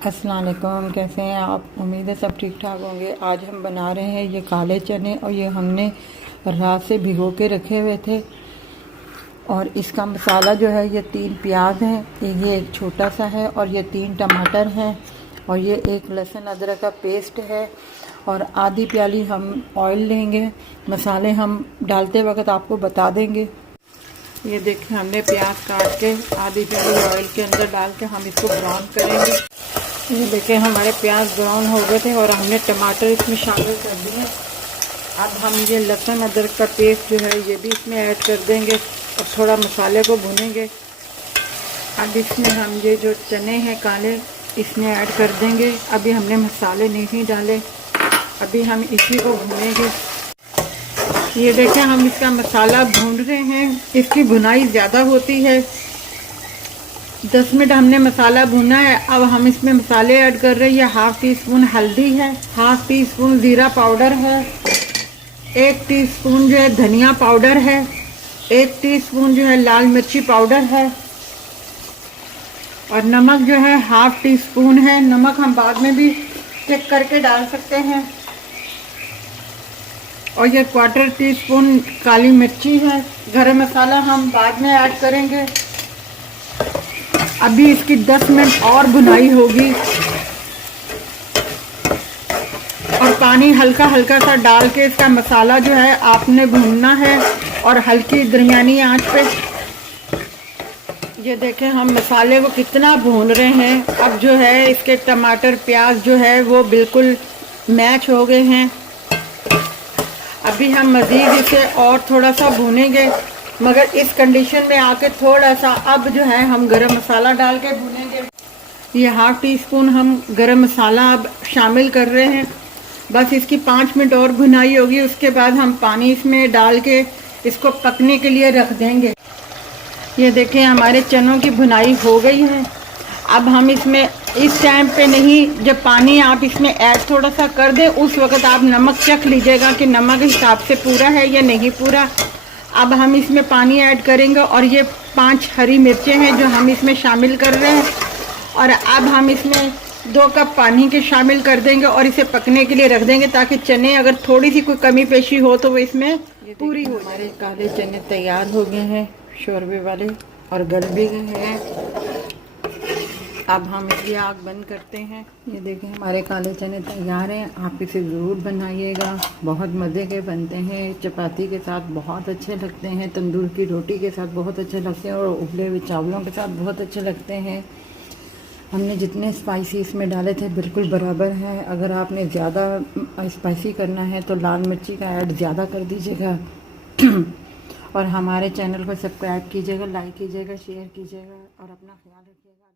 अस्सलाम वालेकुम, कैसे हैं आप? उम्मीद है सब ठीक ठाक होंगे। आज हम बना रहे हैं ये काले चने और ये हमने रात से भिगो के रखे हुए थे। और इसका मसाला जो है ये 3 प्याज हैं, ये एक छोटा सा है और ये 3 टमाटर हैं और ये एक लहसुन अदरक का पेस्ट है और आधी प्याली हम ऑयल लेंगे। मसाले हम डालते वक्त आपको बता देंगे। ये देखिए हमने प्याज काट के आधी प्याली ऑयल के अंदर डाल के हम इसको ब्राउन करेंगे। ये देखिए हमारे प्याज ब्राउन हो गए थे और हमने टमाटर इसमें शामिल कर दिए। अब हम ये लहसुन अदरक का पेस्ट जो है ये भी इसमें ऐड कर देंगे और थोड़ा मसाले को भूनेंगे। अब इसमें हम ये जो चने हैं काले इसमें ऐड कर देंगे। अभी हमने मसाले नहीं डाले, अभी हम इसी को भूनेंगे। ये देखें हम इसका मसाला भून रहे हैं, इसकी भुनाई ज़्यादा होती है। 10 मिनट हमने मसाला भुना है। अब हम इसमें मसाले ऐड कर रहे हैं। ये हाफ टी स्पून हल्दी है, हाफ टी स्पून ज़ीरा पाउडर है, 1 टीस्पून जो है धनिया पाउडर है, 1 टीस्पून जो है लाल मिर्ची पाउडर है और नमक जो है हाफ टी स्पून है। नमक हम बाद में भी चेक करके डाल सकते हैं। और ये 1/4 टीस्पून काली मिर्ची है। गरम मसाला हम बाद में ऐड करेंगे। अभी इसकी 10 मिनट और भुनाई होगी और पानी हल्का हल्का सा डाल के इसका मसाला जो है आपने भूनना है और हल्की दरमियानी आंच पे। ये देखें हम मसाले को कितना भून रहे हैं। अब जो है इसके टमाटर प्याज जो है वो बिल्कुल मैच हो गए हैं। अभी हम मज़ीद इसे और थोड़ा सा भूनेंगे, मगर इस कंडीशन में आके थोड़ा सा अब जो है हम गरम मसाला डाल के भूनेंगे। ये हाफ टी स्पून हम गरम मसाला अब शामिल कर रहे हैं। बस इसकी 5 मिनट और भुनाई होगी, उसके बाद हम पानी इसमें डाल के इसको पकने के लिए रख देंगे। ये देखें हमारे चनों की भुनाई हो गई है। अब हम इसमें इस टाइम पे नहीं, जब पानी आप इसमें ऐड थोड़ा सा कर दें उस वक्त आप नमक चख लीजिएगा कि नमक हिसाब से पूरा है या नहीं पूरा। अब हम इसमें पानी ऐड करेंगे और ये 5 हरी मिर्चें हैं जो हम इसमें शामिल कर रहे हैं। और अब हम इसमें 2 कप पानी के शामिल कर देंगे और इसे पकने के लिए रख देंगे ताकि चने अगर थोड़ी सी कोई कमी पेशी हो तो वो इसमें पूरी हो। हमारे काले चने तैयार हो गए हैं शोरबे वाले और गल भी गए हैं। अब हम इसकी आग बंद करते हैं। ये देखें हमारे काले चने तैयार हैं। आप इसे ज़रूर बनाइएगा, बहुत मज़े के बनते हैं। चपाती के साथ बहुत अच्छे लगते हैं, तंदूर की रोटी के साथ बहुत अच्छे लगते हैं और उबले हुए चावलों के साथ बहुत अच्छे लगते हैं। हमने जितने स्पाइसी इसमें डाले थे बिल्कुल बराबर हैं। अगर आपने ज़्यादा स्पाइसी करना है तो लाल मिर्ची का ऐड ज़्यादा कर दीजिएगा। और हमारे चैनल को सब्सक्राइब कीजिएगा, लाइक कीजिएगा, शेयर कीजिएगा और अपना ख्याल रखिएगा।